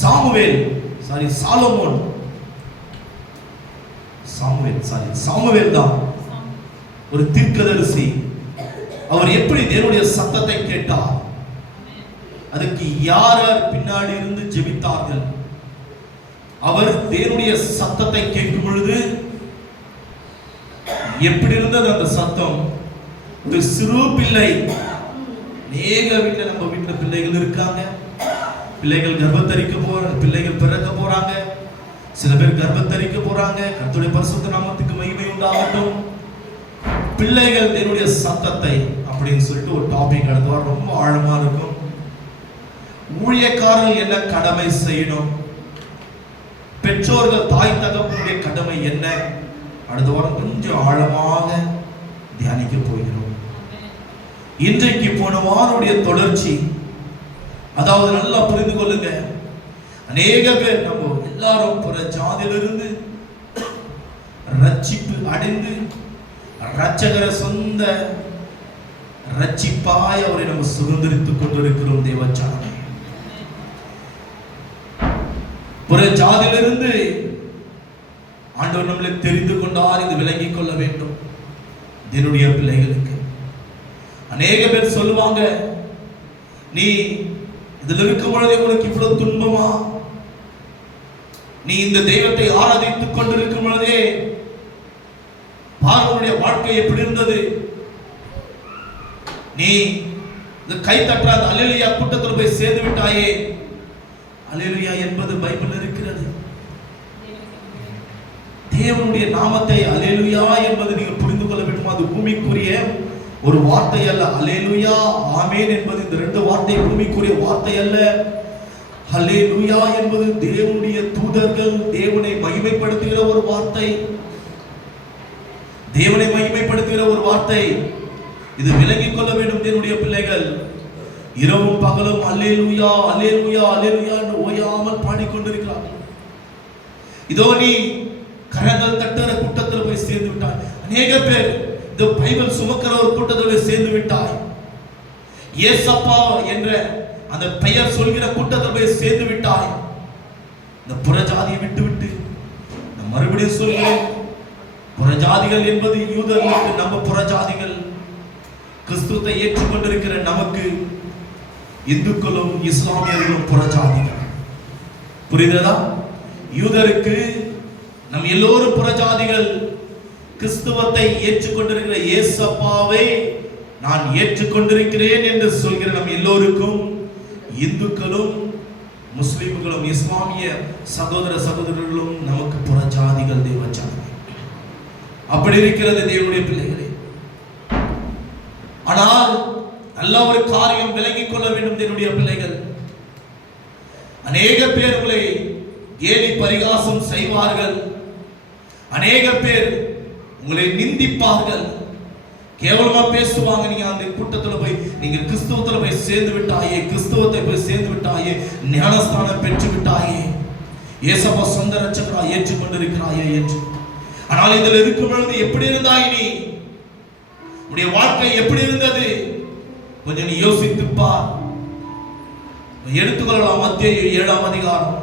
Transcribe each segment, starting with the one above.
Samuel தான் ஒரு தீர்க்கதரிசி. அவர் எப்படி தேவனுடைய சத்தத்தை கேட்டார், அதுக்கு யார் யார் பின்னாடி இருந்து ஜெபித்தார்கள். அவர் தேவனுடைய சத்தத்தை கேட்கும் பொழுது எப்படி இருந்தது அந்த சத்தம்? ஒரு சிறு பிள்ளை, நேக வீட்டில் நம்ம வீட்டில் பிள்ளைகள் இருக்காங்க, பிள்ளைகள் கர்ப்பத்தரிக்க போறாங்க, பிள்ளைகள் பிறக்க போறாங்க, சில பேர் கர்ப்பத்தரிக்க போறாங்க. கர்த்தருடைய பரிசுத்த நாமத்துக்கு மகிமை உண்டாகட்டும். பிள்ளைகள் தேவனுடைய சத்தத்தை அப்படின்னு சொல்லிட்டு ஒரு டாபிக் நடத்துவார், ரொம்ப ஆழமா இருக்கும். ஊழியக்காரர்கள் என்ன கடமை செய்யணும், பெற்றோர்கள் தாய் தகப்பனுடைய கடமை என்ன, அடுத்த வாரம் கொஞ்சம் ஆழமாக தியானிக்க போகிறோம். இன்றைக்கு போன வாரமுடைய தொடர்ச்சி. அதாவது நல்லா புரிந்து கொள்ளுங்க, அநேக பேர் நம்ம எல்லாரும் பிற ஜாதியிலிருந்து ரட்சிப்பு அடைந்து ரட்சகர சொந்த ரட்சிப்பாய் அவரை நம்ம சுதந்திரித்துக் கொண்டிருக்கிறோம். தேவச்சாமி பிற ஜாதியிலிருந்து ஆண்டவர் நம்மளை தெரிந்து கொண்டார், இது விளங்கிக் கொள்ள வேண்டும். என்னுடைய பிள்ளைகளுக்கு அநேக பேர் சொல்லுவாங்க, நீ இதில் இருக்கும் பொழுதே உனக்கு இவ்வளவு துன்பமா, நீ இந்த தெய்வத்தை ஆராதித்துக் கொண்டிருக்கும் பொழுதே பார்வனுடைய வாழ்க்கை எப்படி இருந்தது, நீ இந்த கை தட்டாத அல்லேலூயா கூட்டத்தில் போய் சேர்ந்து விட்டாயே. அல்லேலூயா என்பது பைபிள் இருக்கிறது. தேவனுடைய நாமத்தை அல்லேலூயா என்பது நீங்கள் புரிந்து கொள்ள வேண்டும். அது பூமிக்குரிய ஒரு வார்த்தை அல்ல. அல்லேலூயா ஆமென் என்பது இந்த ரெண்டு வார்த்தை பூமிக்குரிய வார்த்தை அல்ல. அல்லேலூயா என்பது தேவனுடைய தூதர்கள் தேவனை மகிமைப்படுத்துகிற ஒரு வார்த்தை, தேவனை மகிமைப்படுத்துகிற ஒரு வார்த்தை. இது விளங்கிக் கொள்ள வேண்டும். தேவனுடைய பிள்ளைகள் இரவும் பகலும் அல்லேலூயா அல்லேலூயா அல்லேலூயா என்று ஓயாமல் பாடிக்கொண்டிருக்கிறார்கள். இதோ நீ கரங்கள் தட்டுற கூட்டத்தில் போய் சேர்ந்து விட்டாய். அநேக பேர் இந்த பைபிள் சுமக்கிற ஒரு கூட்டத்தில் போய் சேர்ந்து விட்டாய். ஏசப்பா என்ற அந்த பெயர் சொல்கிற கூட்டத்தில் போய் சேர்ந்து விட்டாய். இந்த புறஜாதியை விட்டு விட்டு நான் மறுபடியும் சொல்கிறேன், புறஜாதிகள் என்பது யூதர்களுக்கு, நம்ம புறஜாதிகள் கிறிஸ்துவை ஏற்றுக்கொண்டிருக்கிற நமக்கு இந்துக்களும் இஸ்லாமியர்களும் புறஜாதிகள். புரியுதா? யூதருக்கு நம் எல்லோரும் புறஜாதிகள். கிறிஸ்துவத்தை ஏற்றுக்கொண்டிருக்கிற இயேசப்பாவை நான் ஏற்றுக்கொண்டிருக்கிறேன் என்று சொல்கிற நம் எல்லோருக்கும் இந்துக்களும் முஸ்லிம்களும் இஸ்லாமிய சகோதர சகோதரர்களும் நமக்கு புறஜாதிகள். தேவச்சாமி அப்படி இருக்கிறது தேவனுடைய பிள்ளைகளே. ஆனால் நல்ல ஒரு காரியம் விளங்கிக் கொள்ள வேண்டும் தேவனுடைய பிள்ளைகள். அநேக பேர் உங்களை கேலி பரிகாசம் செய்வார்கள், அநேக பேர் உங்களை நிந்திப்பார்கள், கேவலமா பேசுவாங்க. நீங்க அந்த கூட்டத்தில் போய் நீங்க கிறிஸ்துவத்தில் போய் சேர்ந்து விட்டாயே, கிறிஸ்துவத்தை போய் சேர்ந்து விட்டாயே, ஞானஸ்தானம் பெற்று விட்டாயே, இயேசுவை சொந்த ரட்சகராய் ஏற்றுக்கொண்டிருக்கிறாயே என்று. ஆனால் இதில் இருக்கும் பொழுது எப்படி இருந்தாய் நீ? உன்னுடைய வாழ்க்கை எப்படி இருந்தது? கொஞ்சம் நீ யோசித்துப்பா. எடுத்துக்கொள்ளலாம். மத்தேயு 7ஆம் அதிகாரம்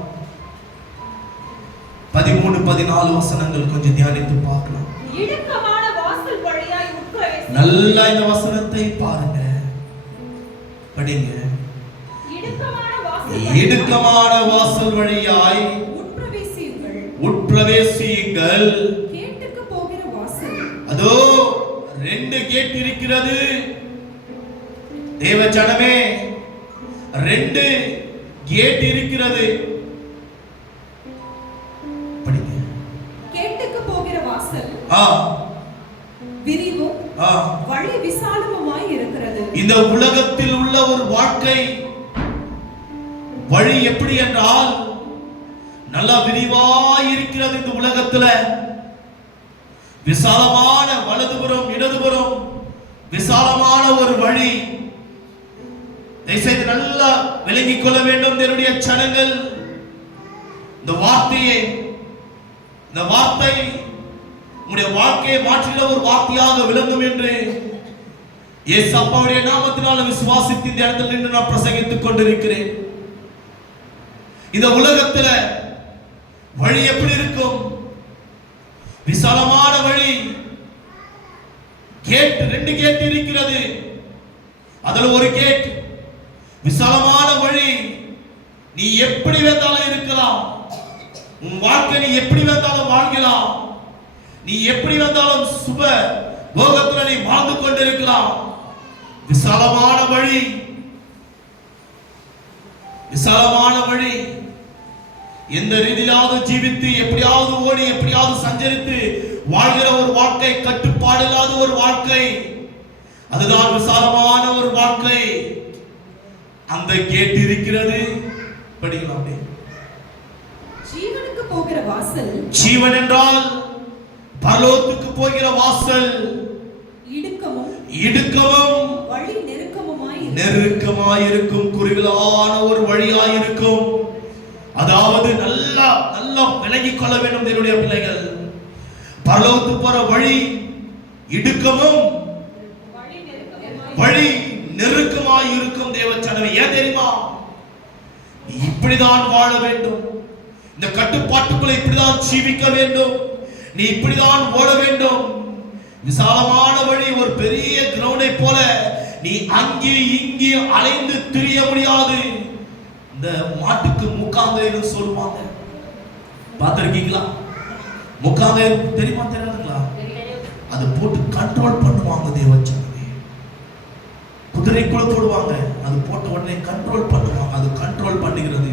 13-14 வசனங்கள் கொஞ்சம் தியானித்து பார்க்கலாம். இடுக்கமான வாசல் வழியாய் உட்பிரவேசி. நல்லா இந்த வசனத்தை பாருங்க, படிங்க. இடுக்கமான வாசல் வழியாய் உட்பிரவேசியுங்கள். கேட்டுக்கு போகிற வாசல். அதோ 2 கேட் இருக்கிறது. தேவஜனமே 2 கேட் இருக்கிறது. கேட்டுக்கு போகிற வாசல் விரிவும் வழி விசாலமுமாய் இருக்கிறது. இந்த உலகத்தில் உள்ள ஒரு வாழ்க்கை வழி எப்படி என்றால் நல்லா விரிவாய் இருக்கிறது. இந்த உலகத்துல விசாலமான வலதுபுறம் இடதுபுறம் விசாலமான ஒரு வழி. தயவுசெய்து நல்லா விளங்கிக் கொள்ள வேண்டும் என்னுடைய ஜனங்கள். இந்த வார்த்தை உங்களுடைய வாழ்க்கையை மாற்றின ஒரு வார்த்தையாக விளங்கும் என்று இயேசுவுடைய நாமத்தினால விசுவாசித்து இந்த இடத்தில் நின்று நான் பிரசங்கித்துக் கொண்டிருக்கிறேன். இந்த உலகத்துல வழி எப்படி இருக்கும்? விசாலமான வழி. கேட், 2 கேட் இருக்கிறது. அதுல ஒரு கேட் விசாலமான வழி. நீ எப்படி வேண்டாலும் இருக்கலாம். உன் வாழ்க்கை நீ எப்படி வேண்டாலும் வாழ்க்கலாம். நீ எப்படி வேண்டாலும் சுப போகத்துல நீ வாழ்ந்து கொண்டிருக்கலாம். விசாலமான வழி, விசாலமான வழி. எந்த ரீதியிலாவது ஜீவித்து, எப்படியாவது ஓடி, எப்படியாவது சஞ்சரித்து வாழ்கிற ஒரு வாழ்க்கை, கட்டுப்பாடு இல்லாத ஒரு வாழ்க்கை, அதுதான் விசாலமான ஒரு வாழ்க்கை. அந்த கேட் இருக்கிறது. படிக்கலாம். ஜீவனுக்கு போகிற வாசல். ஜீவன் என்றால் பரலோகத்துக்கு போகிற வாசல். இடுக்கமும் வழி நெருக்கமாயிருக்கும், குறுகலான ஒரு வழியாயிருக்கும். அதாவது நல்லா விலகிக் கொள்ள வேண்டும் என்னுடைய பிள்ளைகள். பரலோகத்துக்கு போற வழி இடுக்கமும் வழி நெருக்கமாயிருக்கும். தேவச்சனமே, ஏன் தெரியுமா? நீ இப்படிதான் வாழ வேண்டும். இந்த கட்டுப்பாட்டுக்குள்ள இப்படிதான் ஜீவிக்க வேண்டும். நீ இப்படிதான் ஓட வேண்டும். விசாலமான வழி, ஒரு பெரிய கிரவுண்டை போல நீ அங்கே இங்கே அலைந்து திரிய முடியாது. இந்த மாட்டுக்கு முக்காங்கயிறு சொல்லுவாங்க, பார்த்திருக்கீங்களா? முக்காங்கயிறு தெரியுமா, தெரியாதுங்களா? அதை போட்டு கண்ட்ரோல் பண்ணுவாங்க தேவச்சனமே. குதிரைக்குள்ள போடுவாங்க, அது போட்ட உடனே கண்ட்ரோல் பண்ணுவாங்க. அது கண்ட்ரோல் பண்ணுகிறது.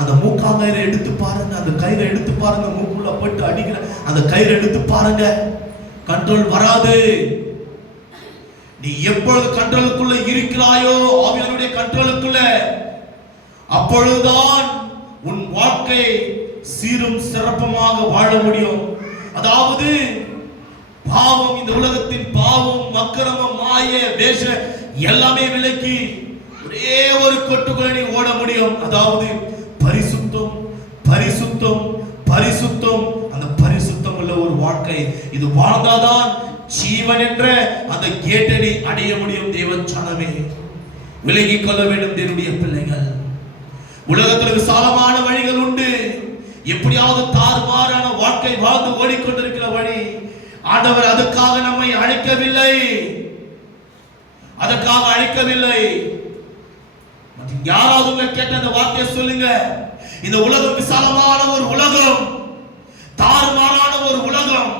அந்த மூக்காங்கயிறை எடுத்து பாருங்க, அந்த கயிறை எடுத்து பாருங்க, மூக்குள்ள போட்டு அடிக்கிற அந்த கயிறை எடுத்து பாருங்க, கண்ட்ரோல் வராது. நீ எப்பொழுது கண்ட்ரோலுக்குள்ள இருக்கிறாயோ, ஆவியானுடைய கண்ட்ரோலுக்குள்ள, அப்பொழுதுதான் உன் வாழ்க்கை சீரும் சிறப்புமாக வாழ முடியும். அதாவது பாவம், இந்த உலகத்தின் பாவம், அக்கிரமம், மாய, வேஷ எல்லாமே விலக்கி ஒரே ஒரு கொட்டுக்குள்ள நீ ஓட முடியும். அதாவது பரிசுத்தம், பரிசுத்தம், பரிசுத்தம். அந்த பரிசுத்தம் உள்ள ஒரு வாழ்க்கை, இது வாழ்ந்தாதான் ஜீவன் என்ற அந்த கேட்டை அடைய முடியும். தேவச்சனமே, விலகிக் கொள்ள வேண்டும் தேவனுடைய பிள்ளைகள். உலகத்தில் விசாலமான வழிகள் உண்டு. எப்படியாவது தாறுமாறான வாழ்க்கை வாழ்ந்து ஓடிக்கொண்டிருக்கிற வழி. ஆண்டவர் அதுக்காக நம்மை அழைக்கவில்லை, அதற்காக அழைக்கவில்லை. யாராவது உங்களை கேட்ட அந்த வார்த்தையை சொல்லுங்க. இந்த உலகம் விசாலமான ஒரு உலகம், தாறுமாறான ஒரு உலகம்.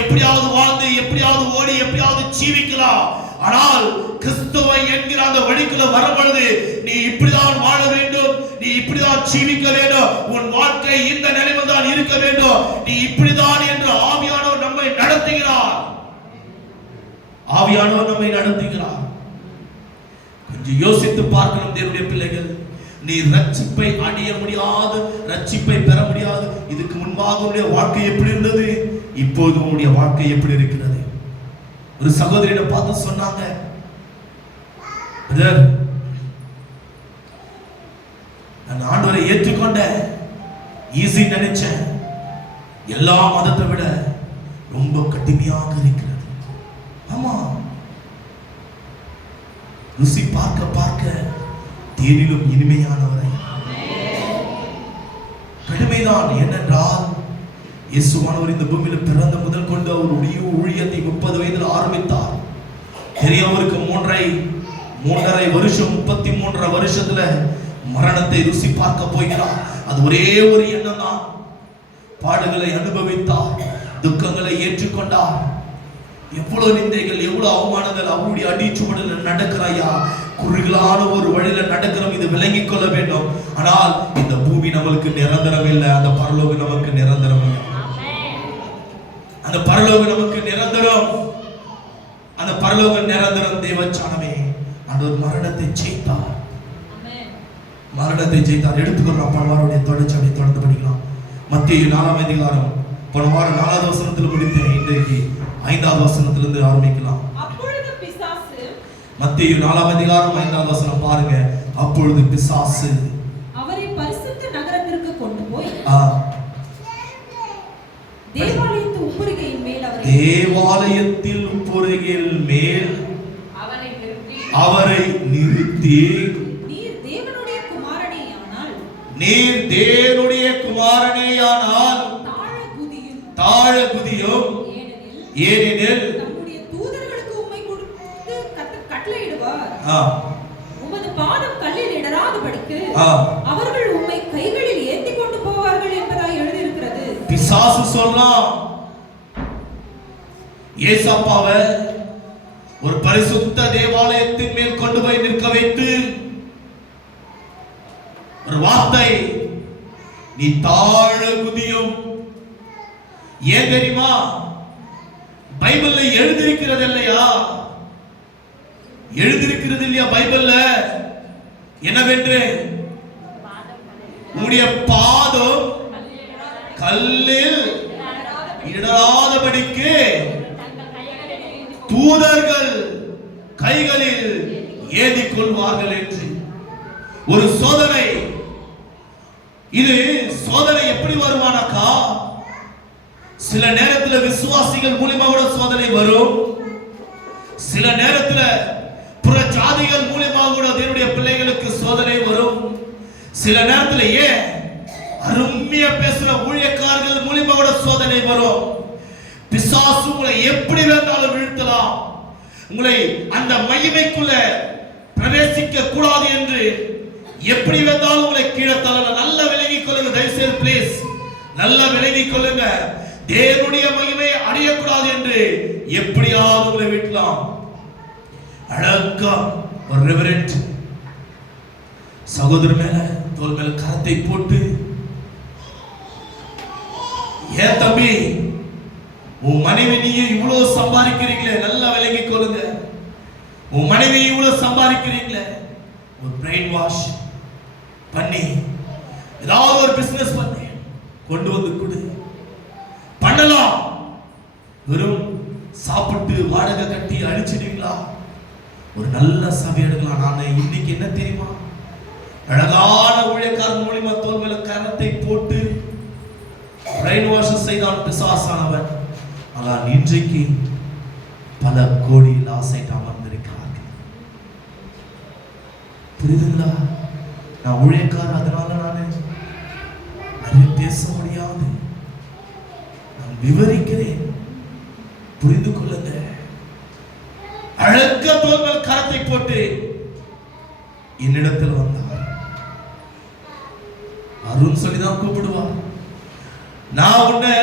எப்படியாவது வாழ்ந்து, எப்படியாவது ஓடி, எப்படியாவது ஜீவிக்கலாம். ஆனால் கிறிஸ்துவை என்கிற அந்த வழிக்குள்ள வரும்பொழுது நீ இப்படிதான் வாழ வேண்டும், நீ இப்படிதான் ஜீவிக்க வேண்டும், உன் வாழ்க்கை இந்த நிலையில் தான் இருக்க வேண்டும், நீ இப்படிதான் என்று ஆவியானவர் நம்மை நடத்துகிறார். ஆவியானவர் நம்மை நடத்துகிறார். கொஞ்சம் யோசித்து பார்க்கணும் தேவனுடைய பிள்ளைகள். நீ ரட்சிப்பை அடைய முடியாது, ரட்சிப்பை பெற முடியாது. இதுக்கு முன்பாக உன்னுடைய வாழ்க்கை எப்படி இருந்தது, இப்போது உன்னுடைய வாழ்க்கை எப்படி இருக்கிறது? ஒரு சகோதரியை பார்த்து சொன்னாங்க, நான் ஆண்டவரை ஏற்றுக்கொண்டேன், ஈஸி நினைச்சேன், எல்லா மதத்தை விட ரொம்ப கடுமையாக இருக்கிறது. ஆமா, ருசி பார்க்க பார்க்க தேனிலும் இனிமையானவரை. கடுமைதான். ஏனென்றால் இயேசுவானவர் இந்த பூமியில் பிறந்த முதல் கொண்டு அவருடைய ஊழியத்தை 30 வயதில் ஆரம்பித்தார். பெரியவருக்கு 3.5 வருஷம், 33 வருஷத்துல மரணத்தை ருசி பார்க்க போகிறார். அது ஒரே ஒரு எண்ணம் தான். பாடுகளை அனுபவித்தார், துக்கங்களை ஏற்றுக்கொண்டார். எவ்வளவு நிந்தைகள், எவ்வளவு அவமானங்கள் அவருடைய அடிச்சுவடில் நடக்கிறாயா. குறுகலான ஒரு வழியில நடக்கிறோம், இது விளங்கிக் கொள்ள வேண்டும். ஆனால் இந்த பூமி நம்மளுக்கு நிரந்தரம் இல்லை, அந்த பரலோகம் நமக்கு நிரந்தரம் இல்லை. அந்த பரலோகம் நமக்கு நிரந்தரம், அந்த பரலோகம் நிரந்தரம். தேவச்சனமே, அந்த மரணத்தை ஜெயித்தார், மரணத்தை ஜெயித்தார். எடுத்துக்கொள்ளலாம். பலவாருடைய தொடர்ச்சி தொடர்ந்து படிக்கலாம். மத்தேயு 4ஆம் அதிகாரம், போன வாரம் 4வது வசனத்தில் முடித்தேன். இன்றைக்கு 5வது வசனத்திலிருந்து ஆரம்பிக்கலாம். அப்பொழுது பிசாசு, மத்தேயு 4ஆம் அதிகாரம் 5வது வசனம் பாருங்க. அப்பொழுது பிசாசு அவரை பரிசுத்த நகரத்திற்கு கொண்டு போய் தேவாலயத்தில் உட்புறையில் மேல் அவரை நிறுத்தி, நீர் தேவனுடைய குமாரனேயானால் நீர் தேவனுடைய குமாரனேயானால் தாழ குதியும். ஏனெனில் தம்முடைய தூதர்களுக்கு உம்மை கொடுத்து கட்டளையிடுவார். உமது பாதம் கல்லில் இடராதபடிக்கு அவர்கள் உம்மை கைகளில் ஏந்தி கொண்டு போவார்கள் என்பதாய் எழுதியிருக்கிறது. பிசாசு சொல்றான், ஏசப்பாவை ஒரு பரிசுத்த தேவாலயத்தின் மேல் கொண்டு போய் நிற்க வைத்து ஒரு வார்த்தை, நீ தாழ குதியும். ஏன் தெரியுமா? பைபிள்ல எழுதியிருக்கிறது இல்லையா? எழுதியிருக்கிறது இல்லையா பைபிள்ல? என்னவென்று? உன்னுடைய பாதம் கல்லில் இடராதபடிக்கு தூதர்கள் கைகளில் ஏந்தி கொள்வார்கள் என்று. ஒரு சோதனை. இது சோதனை எப்படி வருமானாக்கா, சில நேரத்தில் விசுவாசிகள் மூலமா கூட சோதனை வரும். சில நேரத்தில் புற ஜாதிகள் மூலமா கூட தேவனுடைய பிள்ளைகளுக்கு சோதனை வரும். சில நேரத்தில் ஏன் அருமையா பேசுற ஊழியக்காரர்கள் மூலமா கூட சோதனை வரும். பிசாசு உங்களை எப்படி வேண்டாலும் வீழ்த்தலாம். உங்களை அந்த மகிமைக்குள்ள பிரவேசிக்க கூடாது என்று எப்படி வேண்டாலும் உங்களை கீழே தள்ளலாம். நல்ல விலகிக் கொள்ளுங்க, தயவுசெய்து ப்ளீஸ் நல்ல விலகிக் கொள்ளுங்க. தேவனுடைய மகிமையை அடையக்கூடாது என்று எப்படியாவது உங்களை வீட்டலாம். அழகா ஒரு ரெவரண்ட் சகோதரர் மேல தோள் மேல கரத்தை போட்டு, ஏன் தம்பி உன் மனைவி நீயே இவ்வளவு சம்பாதிக்கிறீங்களே, நல்லா விலகிக் கொள்ளுங்க. உன் மனைவி இவ்வளவு சம்பாதிக்கிறீங்களே, ஒரு பிரெயின் வாஷ் பண்ணி ஏதாவது ஒரு பிசினஸ் பண்ணி கொண்டு வந்து கொடு. பண்ணலாம். வெறும் சாப்பிட்டு வாடகை கட்டி அழிச்சிட்டீங்களா? ஒரு நல்ல சபை எடுக்கலாம். நான் இன்னைக்கு என்ன தெரியுமா, அழகான ஊழியக்காரன் மூலியமா தோள் மேல கரத்தை போட்டு பிரெயின் வாஷ் செய்தான் பிசாசானவன். ஆனால் இன்றைக்கு பல கோடியில் ஆசைட்டு அமர்ந்திருக்கிறார்கள். புரியுதுங்களா? நான் ஊழியக்காரன், அதனால நான் நிறைய பேச முடியாது. நான் விவரிக்கிறேன், புரிந்து கொள்ளுங்க. அழக தோள்கள் கரத்தை போட்டு என்னிடத்தில் வந்தார். அருண் சொல்லிதான் கூப்பிடுவார். நான் உன்னை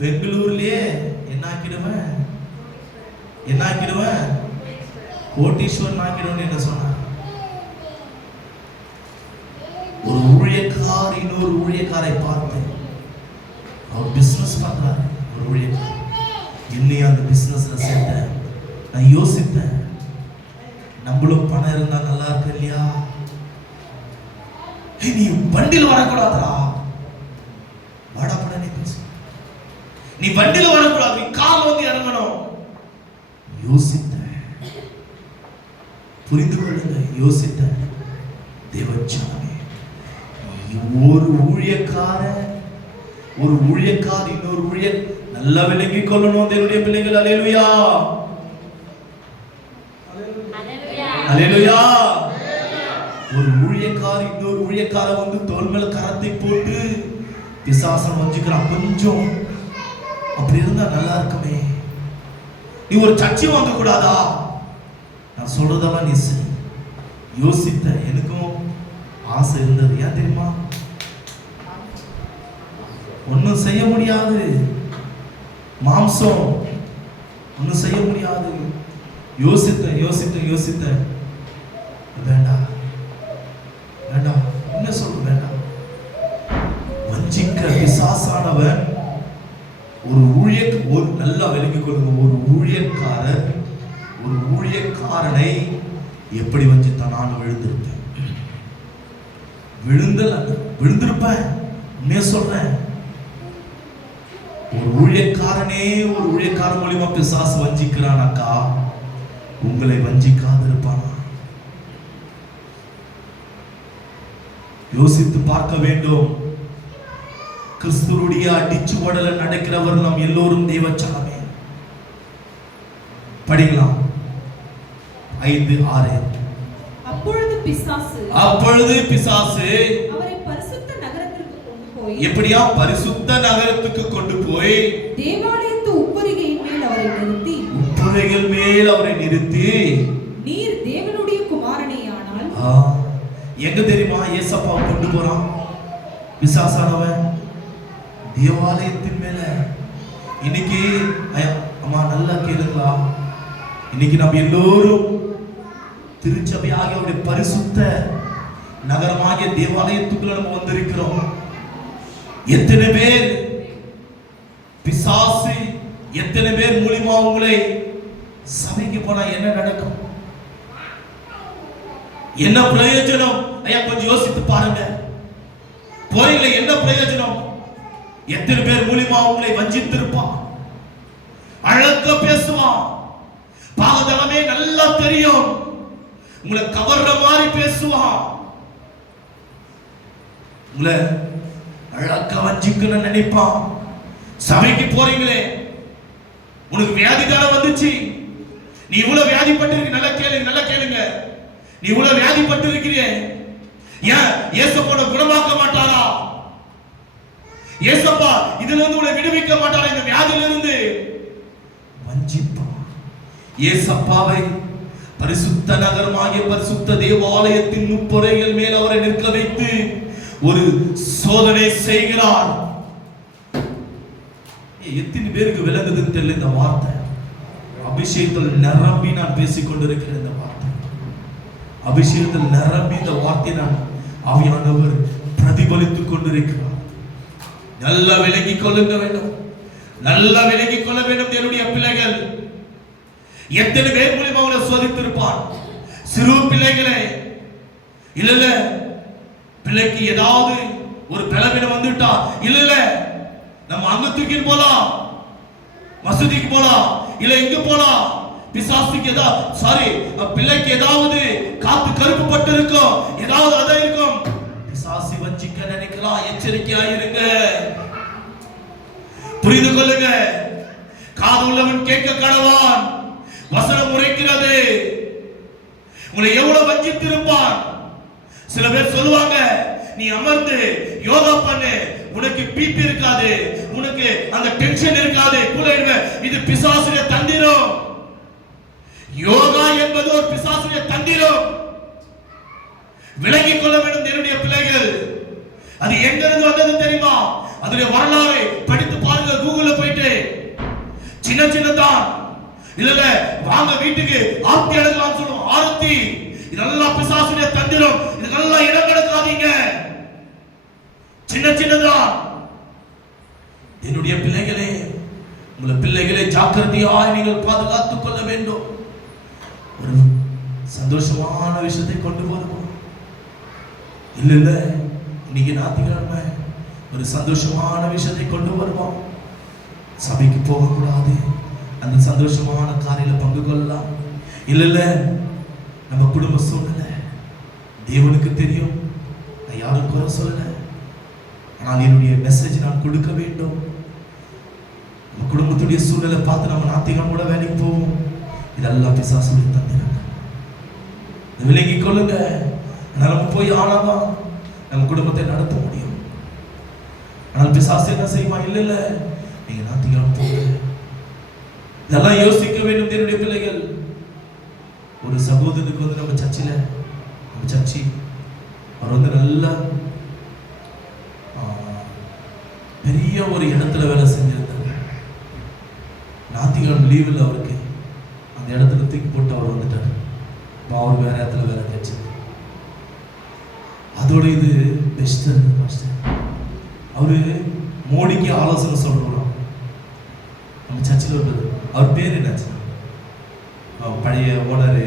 பெங்களூர்லயே என்னாக்கிடுவேன் கோட்டீஸ்வரன் ஆக்கிடுவேன் என்ன சொன்னார். ஒரு ஊழியக்கார் இன்னொரு ஊழியக்காரை பார்த்து அவர் பிசினஸ் பண்றாரு. ஒரு ஊழியக்கார் என்னையும் அந்த பிசினஸ்ல சேர்த்தேன். நான் யோசித்தேன், நம்மளும் பணம் இருந்தா நல்லா இருக்கு இல்லையா? நீ வண்டியில் வரக்கூடாதா? வாடா நீ பேசு. நீ வண்டியில் வரக்கூடாது, நீ கார்ல வந்து இறங்கணும். யோசித்தேன், புரிந்து கொள்ளுங்க, யோசித்தேன். தேவச்சாமி, ஒரு ஊழியக்கார இன்னொரு ஊழியர் நல்லா விளங்கிக் கொள்ளணும். தேவனுடைய பிள்ளைகள், அல்லேலூயா அல்லேலூயா. ஒரு ஊழியக்கார இன்னொரு ஊழியக்கார வந்து தோள் மேல கரத்தை போட்டு பிசாசம் வஞ்சிக்கிறான். கொஞ்சம் அப்படி இருந்தா நல்லா இருக்குமே. நீ ஒரு சர்ச்சை வாங்க கூடாதா? நான் சொல்றதெல்லாம் நீ யோசித்த. எனக்கும் ஆசை இருந்தது. ஏன் தெரியுமா? ஒன்னும் செய்ய முடியாது, மாம்சம் ஒன்னும் செய்ய முடியாது. யோசித்த வேண்டாம் என்ன சொல்ற, வேண்டாம். வஞ்சிக்க பிசாசானவன் ஒரு நல்லா விளங்கிக் கொள்ளுங்க. ஒரு ஊழியக்காரனை எப்படி வஞ்சித்தான்? நான் விழுந்திருப்பேன். உண்மையா சொல்றேன். ஒரு ஊழியக்காரன் மூலியமா பிசாசு வஞ்சிக்கிறானாக்கா, உங்களை வஞ்சிக்காது இருப்பானா? யோசித்து பார்க்க வேண்டும். கிறிஸ்துவுடைய அடிச்சுவடல நடக்கிறவர் நாம் எல்லோரும் தேவச்சனமே. படிக்கலாம் 5:6. அப்பொழுது அப்பொழுது பிசாசு அவரை பரிசுத்த நகரத்திற்கு கொண்டு போய், எப்படியா பரிசுத்த நகரத்துக்கு கொண்டு போய் தேவாலயத்து உப்பரிகையின் மேல் அவரை நிறுத்தி, உப்பரிகையின் மேல் அவரை நிறுத்தி, நீர் தேவனுடைய குமாரனேயானால், எங்க தெரியுமா ஏசப்பா கொண்டு போறான் பிசாசானவன்? தேவாலயத்தின் மேல. இன்னைக்கு அம்மா நல்லா கேளுங்களா, இன்னைக்கு நம்ம எல்லோரும் திருச்சபையாக அவருடைய பரிசுத்த நகரமாகிய தேவாலயத்துக்குள்ள நம்ம வந்திருக்கிறோம். எத்தனை பேர் பிசாசு, எத்தனை பேர் மூலியமா உங்களை சபைக்கு போனா என்ன நடக்கும், என்ன பிரயோஜனம்? ஐயா கொஞ்சம் யோசித்து பாருங்க. போறீங்களே என்ன பிரயோஜனம்? எத்தனை பேர் மூலியமா உங்களை வஞ்சித்திருப்பான், அழக பேசுவான், பாகதளமே நல்லா தெரியும், உங்களை கவர்ற மாதிரி பேசுவான், உங்களை அழகா வஞ்சிக்கணும்னு நினைப்பான். சபைக்கு போறீங்களே, உனக்கு வியாதி தானே வந்துச்சு, நீ இவ்வளவு வியாதிப்பட்டிருக்க, நல்லா கேளுங்க, நல்லா கேளுங்க, நீ இவ்வளவு வியாதிப்பட்டு இருக்கிறியே, ஏன் ஏசப்பா குணமாக்க மாட்டாரா? ஏசப்பா இதுல இருந்து உன்னை விடுவிக்க மாட்டாரா? இந்த வியாதியில இருந்து வஞ்சிப்பான். ஏசப்பாவை பரிசுத்த நகரமாகிய பரிசுத்த தேவாலயத்தின் முப்புரைகள் மேல் அவரை நிற்க வைத்து ஒரு சோதனை செய்கிறார். எத்தனை பேருக்கு விளங்குதுன்னு தெரியல இந்த வார்த்தை. அபிஷேகத்தில் நிரம்பி நான் பேசிக் கொண்டிருக்கிறேன் இந்த வார்த்தை. அபிஷேகத்தில் நிரம்பி இந்த வார்த்தை நான் ஆவியானவர் பிரதிபலித்துக் கொண்டிருக்கிறார். நல்லா விலகிக் கொள்ளுங்க வேண்டும், நல்லா விலகிக் கொள்ள வேண்டும் என்னுடைய பிள்ளைகள். எத்தனை பேர் மூலியமா அவங்களை சோதித்திருப்பான்? சிறு பிள்ளைகளே, இல்ல பிள்ளைக்கு ஏதாவது ஒரு பலவீனம் வந்துட்டா, இல்ல நம்ம அங்க தூக்கிட்டு போலாம், மசூதிக்கு போலாம், இல்ல இங்க போலாம், பிசாசுக்கு ஏதாவது பிள்ளைக்கு ஏதாவது காத்து கருப்பு பட்டு இருக்கும், ஏதாவது அதான் இருக்கும், பிசாசு வஞ்சிக்க நினைக்கலாம். எச்சரிக்கையா இருங்க, புரிந்து கொள்ளுங்க. காது உள்ளவன் கேட்க கடவான், வசனம் உரைக்கிறது. உங்களை எவ்வளவு வஞ்சித்திருப்பான். சில பேர் சொல்லுவாங்க, நீ அமர்ந்து யோகா பண்ணு, உனக்கு பிபி இருக்காது, உனக்கு அந்த டென்ஷன் இருக்காது, இது பிசாசுடைய தந்திரம். யோகா என்பது ஒரு பிசாசுடைய தந்திரம். விலகிக் கொள்ள வேண்டும் என்னுடைய பிள்ளைகள். அது எங்கிருந்து வந்தது தெரியுமா? அதனுடைய வரலாறை படித்து பாருங்க, கூகுள்ல போயிட்டு. சின்ன சின்னதான் இல்ல வாங்க வீட்டுக்கு ஆர்த்தி எடுக்கலாம் சொல்லுவோம், ஆரத்தி. இதெல்லாம் பிசாசுடைய தந்திரம். இதெல்லாம் இடம் கொடுக்காதீங்க. சின்ன சின்னதான். என்னுடைய பிள்ளைகளே, உங்களை பிள்ளைகளை ஜாக்கிரதையாய் நீங்கள் பாதுகாத்துக் கொள்ள வேண்டும். ஒரு சந்தோஷமான விஷயத்தை கொண்டு வருவோம். இல்ல இன்னைக்கு ஞாயிற்றுக்கிழமை ஒரு சந்தோஷமான விஷயத்தை கொண்டு வருவோம். சபைக்கு போகக்கூடாது, அந்த சந்தோஷமான காரியில பங்கு கொள்ளலாம். இல்ல நம்ம குடும்ப சூழ்நிலை தேவனுக்கு தெரியும், நான் யாரும் குறை சொல்லல. ஆனால் என்னுடைய மெசேஜ் நான் கொடுக்க வேண்டும். நம்ம குடும்பத்துடைய சூழ்நிலை பார்த்து நம்ம ஞாயிற்றுக்கிழமை கூட வேலைக்கு போவோம். இதெல்லாம் பிசாசுடைய தந்திரம். விலகிக் கொள்ளுங்க. நம்ம போய் ஆனாதான் நம்ம குடும்பத்தை நடத்த முடியும். ஆனால் பிசாசு என்ன செய்வான்? இல்ல நீங்க ஞாயிற்றுக்கிழமை போங்க. இதெல்லாம் யோசிக்க வேண்டும் என்னுடைய பிள்ளைகள். ஒரு சகோதரனுக்கு வந்து நம்ம சர்ச்சி அவர் வந்து நல்ல பெரிய ஒரு இடத்துல வேலை செஞ்சிருந்தார். ஞாயிற்றுக்கிழமை லீவில் அவருக்கு அந்த இடத்துல தூக்கி போட்டு அவர் வந்துட்டார். அவர் வேற இடத்துல வேலை கிடைச்சு. அதோட இது பெஸ்ட். அவரு மோடிக்கு ஆலோசனை சொல்றோம். நம்ம சர்ச்சில் வருது. அவர் பேர் என்னாச்சு? பழைய ஓனரு